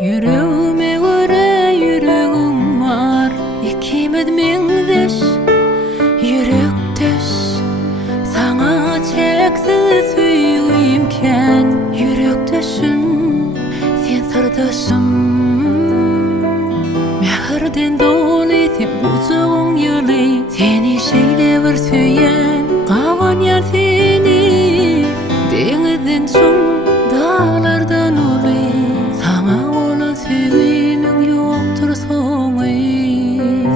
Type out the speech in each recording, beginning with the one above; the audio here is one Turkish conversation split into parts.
Yüreğime göre yüreğim var, İkimiz mengdeş, yürekdeş. Sana çeksiz süýgüýümken, yürekdeşim, sen sırdaşım. Mähirden doly sen bujugyň ýyly, seni şeýle bir süýen, gawan ýar seni. Deňizden soň dağlardan uly, sana bolan süýgüniň ýokdur soňy.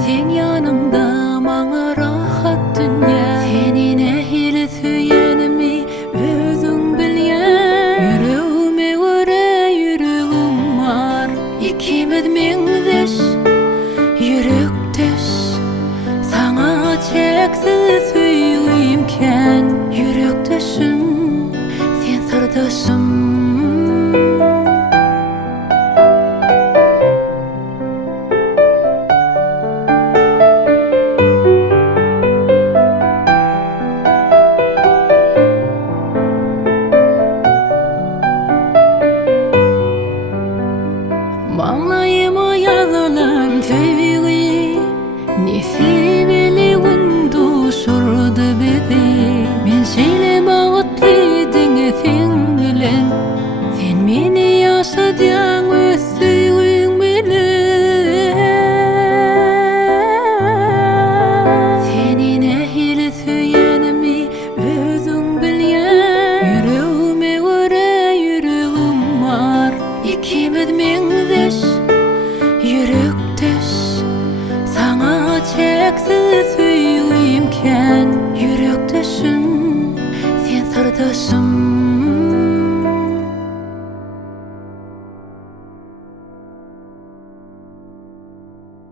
Sen ýanymda maňa rahat dünýä, seni nähili süýenimi özüň bilýän. Yüreğime göre yüreğim var, ikimiz mengdeş, yürekdeş. Sana çeksiz süýgüýümken, yürekdeşim, sen sırdaşım. Maňlaýyma ýazylan sevgi, nesibeli gün duşurdy bizi. Men şeýle bagtly diňe sen